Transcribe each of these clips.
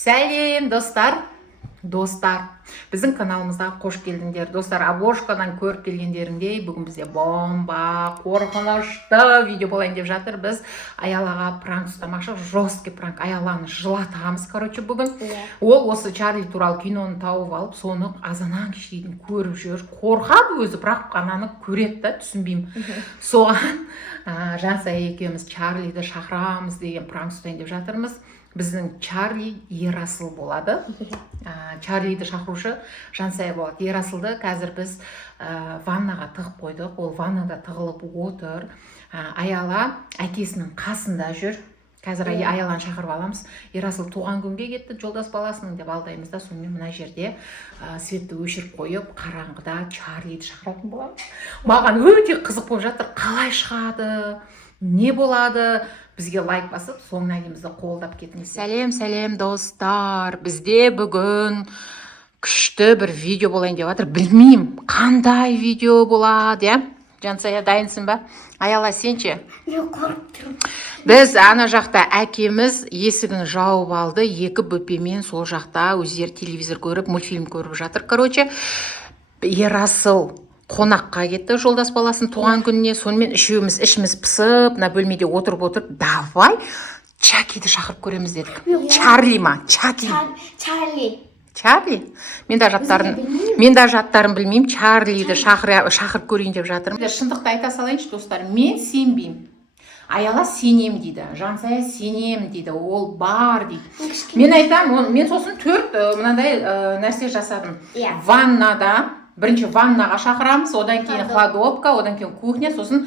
Сәлем достар, біздің каналымызға қош келдіңдер. Достар, обложкадан көріп келгендеріңдей, бүгін бізде бомба, қорқынышты видео болайын деп жатыр. Біз Аялаға пранк ұстамақшы, жесткий пранк. Аяланы жылатамыз, бүгін. Ол осы Чарли туралы киноны тауып алып, соны азаннан кешке дейін көріп жүр. Қорқады өзі, бірақ ананы көреді да, түсінбеймін. Соған Жансая екеуміз Чарлиді шақырамыз деген пранк ұстайын деп жатырмыз. Біздің Чарли Ерасыл болады. Чарлиді шақырушы Жансая болады. Ерасылды қазір біз ваннаға тығып қойдық. Ол ваннада тығылып отыр. Аяла әкесінің қасында жүр. Қазір Аяланы шақырып аламыз. Ерасыл туған күнге кетті, жолдас баласының деп алдаймыз да, сонымен мына жерде светті өшіріп қойып, қараңғыда Чарлиді шақыратын боламыз. Маған өте қызық болып жатыр. Қалай шығады? Не болады? Бізге лайк басып, соңына дейін бізді қолдап кетіңіз. Сәлем достар. Бізде бүгін күшті бір видео болайын деп жатыр. Білмеймін, қандай видео болады, иә? Жансая, дайынсың ба? Аяла, сенші? Мен қорқып тұрмын. Біз ана жақта әкеміз есігін жауып алды. Екі бөпемен сол жақта өздері телевизор көріп, мультфильм көріп жатыр. Ерасыл қонаққа кетті, жолдас баласын туған күніне. Сонымен үшеуміз ішіміз пысып, мына бөлмеде отырып, давай Чакиді шақырып көреміз дедік. Чарли ма? Чарли? Мен де жаттарын білмеймін. Чарлиді шақырып көрейін деп жатырмын. Шындықты айта салайыншы, достар, мен сенбеймін. Аяла сенем дейді, Жансая сенем дейді, ол бар дейді. Мен айтам, мен сосын 4 мынандай нәрсе жасадым. Ваннада, бірінші ваннаға шақырамыз, одан кейін кладовка, одан кейін кухня, сосын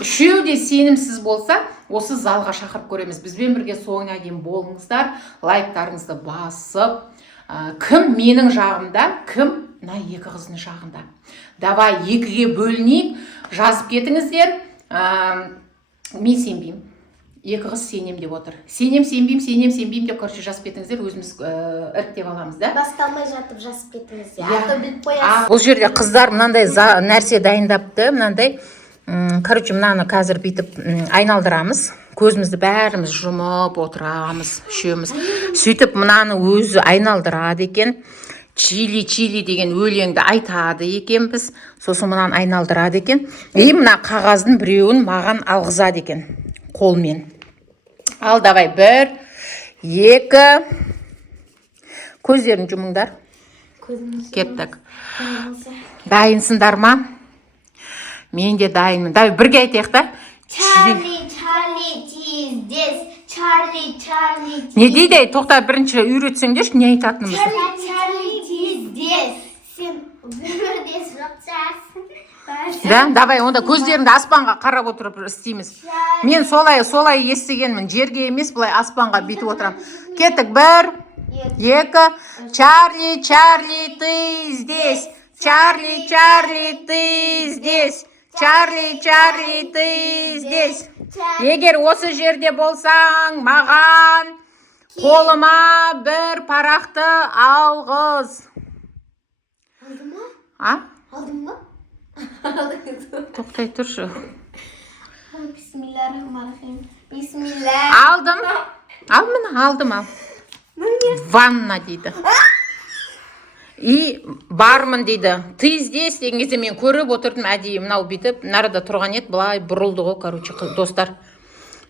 үшеуде сенімсіз болса, осы залға шақырып көреміз. Бізбен бірге соңына дейін болыңыздар, лайктарыңызды басып. Кім менің жағымда, кім мына екі қыздың жағында. Давай екіге бөлінейік, жазып кетіңіздер. Мен сенбеймін. Екі қыз сенем деп отыр. Сенем деп көрші жазып кетіңіздер, өзіміз іріктеп аламыз, да? Басталмай жатып жазып кетіңіз. Аты біліп қоясыз. Бұл жерде қыздар мынандай нәрсе дайындапты, мынандай. Мынаны қазір бүйтіп айналдырамыз. Көзімізді бәріміз жұмып отырамыз, үшеуміз. Сөйтіп мынаны өзі айналдырады екен. Чили деген өлеңді айтады екен біз. Сосын мынаны айналдырады екен. Мына қағаздың біреуін маған алғызады екен. Қолмен. Ал, давай, 1, 2. Көздерін жұмыңдар. Кеттік. Дайынсыңдар ма? Мен де дайынмын. Давай, бірге айтайық та. Чарли, тиздес. Чарли. Не дейді? Тоқта, бірінші үйретсеңдерші, не айтатынымызды. Чарли, тиздес. Сен өмірдес жоқсасың. Да, давай, онда көздеріңді аспанға қарап отырып істейміз. Мен солай естігенмін. Жерге емес, былай аспанға бүйтіп отырам. Кеттік, 1, 2. Чарли, ты здесь. Чарли, ты здесь. Чарли, ты здесь. Егер осы жерде болсаң, маған қолыма бір парақты алғыз. Алдың ба? Тоқтай тұршы. Бисмиллахиррахманиррахим. Бисмилlah. Алдым. Ванна дейді. И бармын дейді. Ты здесь деген кезде мен көріп отырдым, әдейі мынау бүйтіп, нарада тұрған еді, былай бұрылды ғой, достар.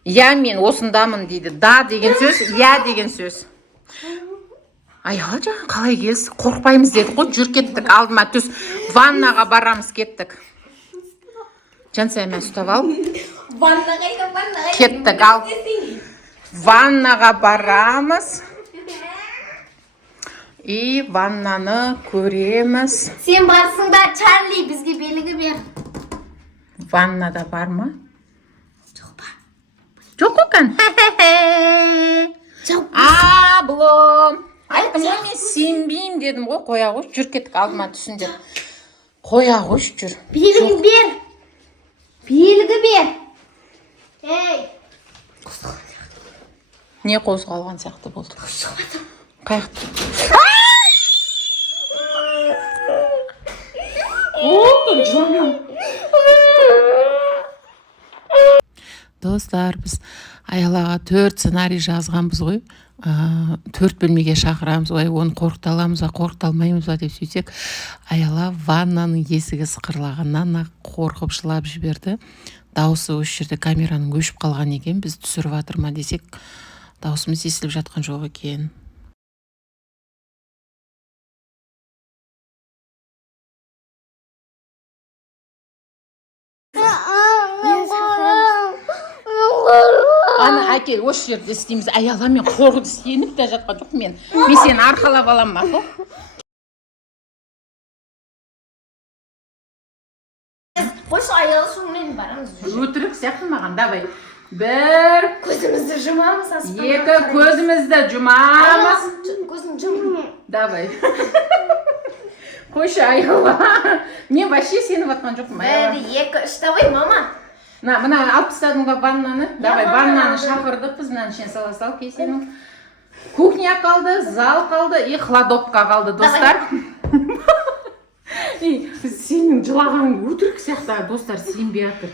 Я, мен осындамын дейді. Да деген сөз, я деген сөз. Аяла жаңа қалай келсі? Қорқпаймыз деді ғой, жүр кеттік, алдыма түс. Ваннаға барамыз, кеттік. Жансая, мен ұстап ал. Кеттік, ал. Ваннаға барамыз. И ваннаны көреміз. Сен барсың ба, Чарли, бізге белгі бер. Ваннада бар ма? Жоқ па. Жоқ екен. Блом. Айттым ғой, мен сенбеймін дедім ғой, қоя қойшы, жүр кеттік, алдыма түсін деп. Қоя қойшы, жүр. Белгі бер. Ей. Не қозғалған сияқты болды? Қаяқты? Достар, біз Аялаға 4 сценарий жазғанбыз ғой. 4 бөлмеге шақырамыз, ой, оны қорқыта аламыз ба, қорқыта алмаймыз ба деп сөйтсек, Аяла ваннаның есігі сықырлағаннан қорқып жылап жіберді. Дауысы осы жерде камераның өшіп қалған екен, біз түсіріп жатыр ма десек, даусымыз естіліп жатқан жоқ екен. Ана әкел, осы жерде істейміз. Аяламен қорқып сеніп те жатқан жоқ мен. Мен сені арқалап алам мақұл? Қойшы аяла сумен барамыз. Өтірік сияқты маған, давай. Бір, Көзімізді жұмамыз аспанға. екі, көзімізді жұмамыз. Көзін жұм. Давай. Қойшы Аяла. Мен вообще сеніп жатқан жоқпын. Бір, екі, үш, давай, мама. Мына алып тастадың ба ваннаны? Давай, ваннаны шақырдық біз, мынаны ішіне сала сал кесенің. Кухня қалды, зал қалды, и кладовка қалды, достар. Сенің жылағаның өтірік сияқты, достар, сенбей жатыр.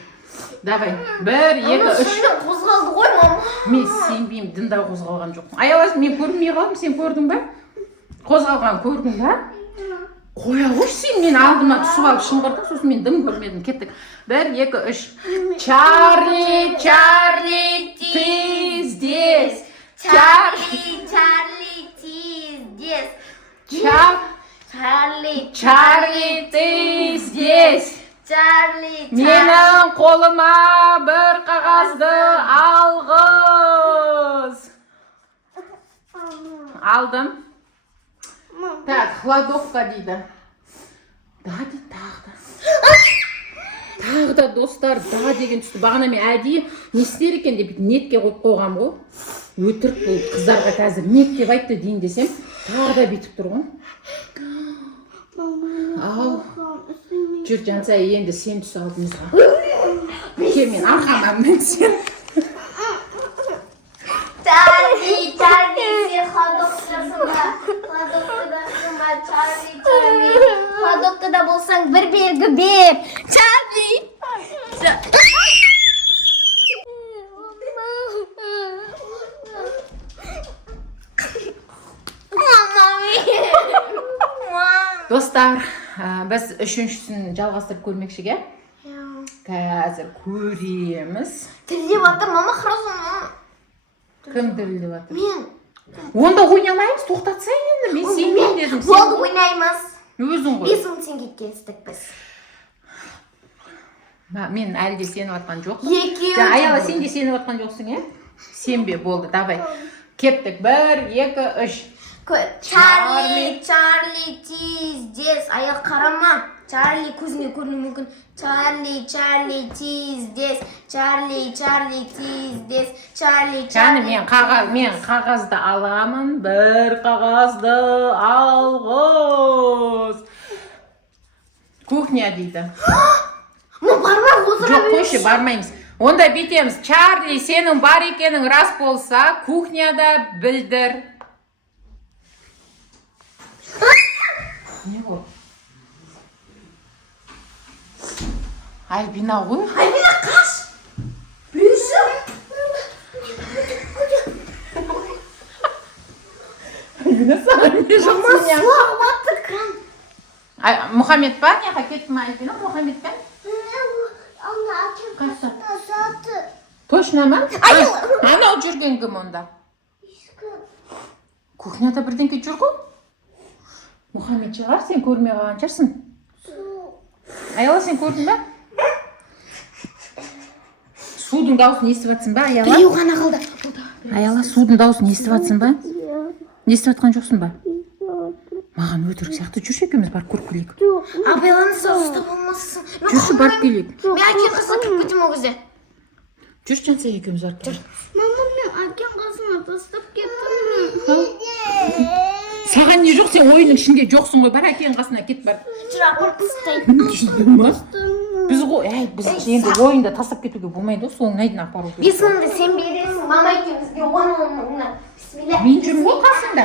Давай, бір, екі, үш. Қозғалды ғой, мама. Мен сенбеймін, дында қозғалған жоқпын. Аялас, мен көрмей қалдым, сен көрдің ба? Қозғалған көрдің ба? Қоя қойшы, сен мен алдыма түсіп алып шыңғырдың, сосын мен дым көрмедім, кеттік. Бір, екі, үш. Чарли, Чарли, ты здесь. Чарли, Чарли, ты здесь. Чарли, Чарли, ты здесь. Чарли, Менің қолыма бір қағазды алғыз. Алдым. Так, кладовка дейді. Да дейді, тағы да достар, да деген түсті. Бағана мен әдейі не істер екен деп нетке қойып қойғам ғой. Өтірік бұл қыздарға қазір нет деп айтты дейін десем, тағы да бүйтіп тұр ғой. Ау, жүр Жансай, енді сен түс алдымызға. Кел, мен арқамнан мен сен. Чарли, Чарли, сен кладовкадасың ба? Кладовкадасың ба? Чарли, Чарли. Кладовкада болсаң бір белгі бер. Чарли. Достар, біз үшіншісін жалғастырып көрмекшіге. Қазір көреміз. Тілдеп атыр, мама, қарасың. Кім дірілдеп жатыр? Мен. Онда ойнамаймыз, тоқтатсайын енді. Мен сенбеймін дедім. Болды, ойнаймыз. Өзің ғой. 5 мың теңге келістік біз. Мен әлі де сеніп жатқан жоқпын. Екеуі. Аяла, сен де сеніп жатқан жоқсың, е? Сенбе, болды, давай. Кеттік, бір, екі, үш. Чарли, Чарли, ты здесь. Аяқ қарама. Чарли, көзіңе көрінуі мүмкін. Чарли, Чарли, ты здесь. Чарли, Чарли, ты здесь. Чарли, Чарли, Чарли. мен қағазды аламын. Бір қағазды алғыз. Кухня дейді. Ма барма, отыра Жоқ, қойшы, бармаймыз. Онда бетеміз. Чарли, сенің бар екенің рас болса, кухняда білдір. Не бұл? Альбина ғой? Альбина, қаш! Бүйші! Альбина, саған не жоқсың? Мама, суағып атты кран. Мұхаммед ба? Неға кеттің ма Альбина? Мұхаммед ба? Қасы. Точно ма? Аяла! Анау жүрген кім онда? Кухняда бірдеңке жүр ғой? Мұхаммед шығар, сен көрмей қалған шығарсың. Аяла, сен көрдің ба? Судың дауысын естіп жатсың ба, Аяла? Біреу ғана қалды. Аяла, судың дауысын естіп жатсың ба? Естіп жатқан жоқсың ба? Маған өтірік сияқты, жүрші екеуміз барып көріп келейік. Абайланы соғыста болмасын. Жүрші барып келейік. Мен әкен қасына кіріп кетем ол кезде. Жүрші Жансай, екеуміз барып келейік. Мама, мен әкен қасына тастап кеттім. Саған не жоқ, сен ойынның ішінде жоқсың ғой, бар әкенің қасына кет бар. Жүр, апыр тастайын. Біз енді ойында тастап кетуге болмайды, соның айдын апару керек. 5 мыңды сен бересің, мама екеумізге 10 мыңнан. Бисмилля. Мен жүрмін ғой қасында.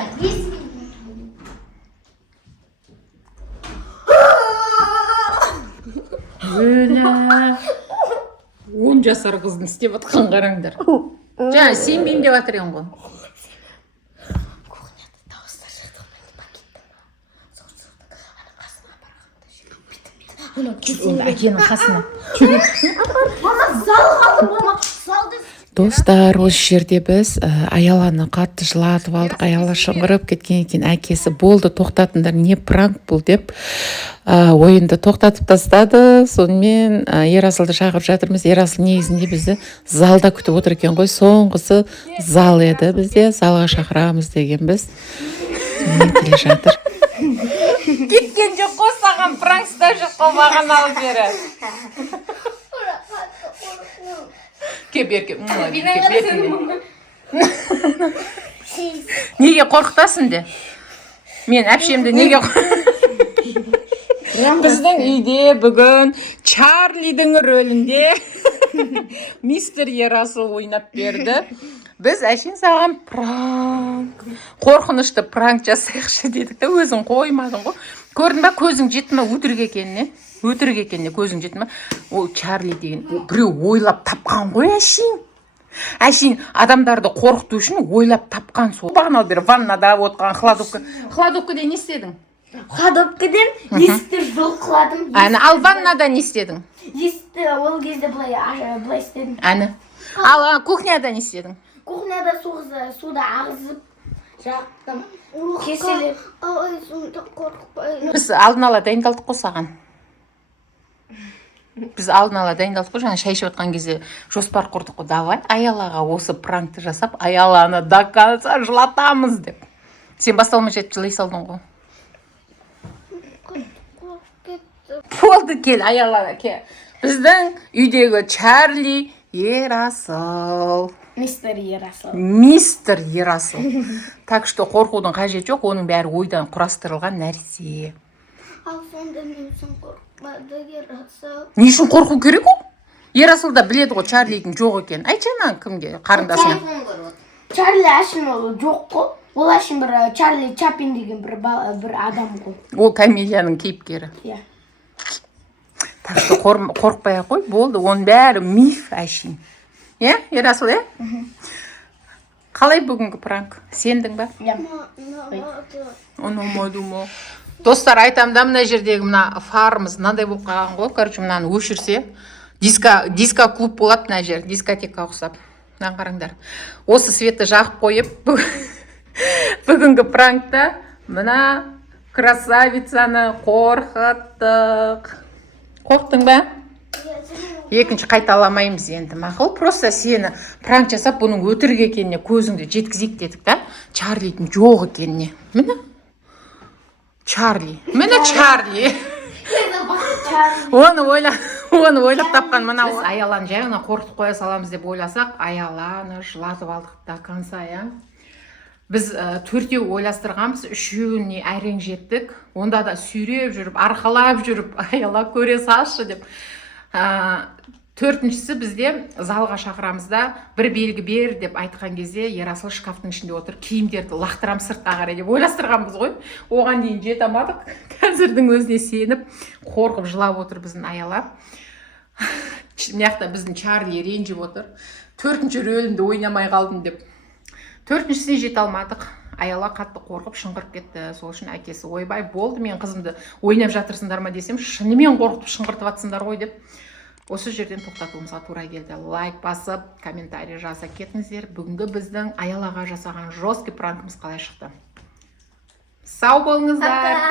Өлі. 10 жасар қыздың істеп атқан қараңдар. жаңа сенбеймін деп жатыр едің ғой. Әкенің қасына. Мама зал қалды, мама залды. Достар, осы жерде біз Аяланы қатты жылатып алдық. Аяла шыңғырып кеткен екен. Әкесі болды, тоқтатыңдар, не пранк бұл деп ойынды тоқтатып тастады. Сонымен Ерасылды шақырып жатырмыз. Ерасыл негізінде бізді залда күтіп отыр екен ғой. Соңғысы зал еді. Бізде залға шақырамыз дегенбіз. Келе жатыр. Кеткен жоқ қой, саған пранкста жоқ қой бағаналы бері. Кеп. Неге қорқытасың де? Мен әпшемді неге Біздің үйде бүгін Чарлидің рөлінде мистер Ерасыл ойнап берді. Біз әшейін саған пранк, қорқынышты пранк жасайықшы дедік та, өзің қоймадың ғой. Көрдің ба, көзің жетті ме өтірік екеніне? Өтірік екеніне көзің жетті ме? Ол Чарли деген біреу ойлап тапқан ғой әшейін. Әшейін адамдарды қорқыту үшін ойлап тапқан сол. Бағаналы бері ваннада отқан хладовкада не істедің? Хладовкадан есікті жұлқыладым. Ал ваннада не істедің? Есікті ол кезде былай істедім. Ал кухняда не істедің? Кухняда суда ағызып жақтым. Кеселеп. Ай, сонда қорқпай. Біз алдын ала дайындалдық қой саған. Біз алдын ала дайындалдық қой, жаңа шай ішіп отқан кезде жоспар құрдық қой. Давай Аялаға осы пранкты жасап, Аяланы до конца жылатамыз деп. Сен басталмай жетіп жылай салдың ғой. Болды, кел, Аялаға кел. Біздің үйдегі Чарли Ерасыл. Мистер Ерасыл. Мистер Ерасыл. Так что қорқудың қажеті жоқ, оның бәрі ойдан құрастырылған нәрсе. Ал сонда мен үшін қорқпады Ерасыл. Не үшін қорқу керек ол? Ерасыл да біледі ғой Чарлидің жоқ екенін. Айтшы ана кімге, қарындасына. Чарли әшін ол жоқ қой. Ол әшін бір Чарли Чаплин деген бір адам ғой. Ол комедияның кейіпкері. Иә. Так что қорықпай ақ қой, болды. Оның бәрі миф әшейін. Е, Ерасыл, е? Қалай бүгінгі пранк? Сендің ба? Ұнамады ма? Достар, айтам да, мына жердегі мына фарымыз мынандай болып қалған ғой. Короче, мынаны өшірсе, диско клуб болады мына жер, дискотека ұқсап. Мына қараңдар. Осы светті жағып қойып, бүгінгі пранкта мына красавицаны қорқыттық. Қорқтың ба? Екінші қайталамаймыз енді, мақұл. Просто сені пранк жасап, бұның өтірік екеніне көзіңді жеткізейік дедік та, Чарлидің жоқ екеніне. Міне Чарли. Міне Чарли. Оны ойлап тапқан мына. Аяланы жай ғана қорқытып қоя саламыз деп ойласақ, Аяланы жылатып алдық та конца, я. Біз төртеу ойластырғанбыз, үшеуіне әрең жеттік. Онда да сүйреп жүріп, арқалап жүріп, Аяла көре салшы деп. Төртіншісі бізде залға шақырамыз да, бір белгі бер деп айтқан кезде Ерасыл шкафтың ішінде отыр, киімдерді лақтырам сыртқа қарай деп ойластырғанбыз ғой. Оған дейін жете алмадық. Қазірдің өзіне сеніп, қорқып жылап отыр біздің Аяла. Мияқта біздің Чарли ренжіп отыр. Төртінші рөлімді ойнамай қалдым деп. Төртіншісіне жете алмадық. Аяла қатты қорқып шыңғырып кетті. Сол үшін әкесі ойбай болды, мен қызымды ойнап жатырсыңдар ма десем, шынымен қорқытып шыңғыртып жатсыңдар ғой деп. Осы жерден тоқтатуымызға тура келді. Лайк басып, комментарий жаза кетіңіздер. Бүгінгі біздің Аялаға жасаған жесткий пранкымыз қалай шықты. Сау болыңыздар.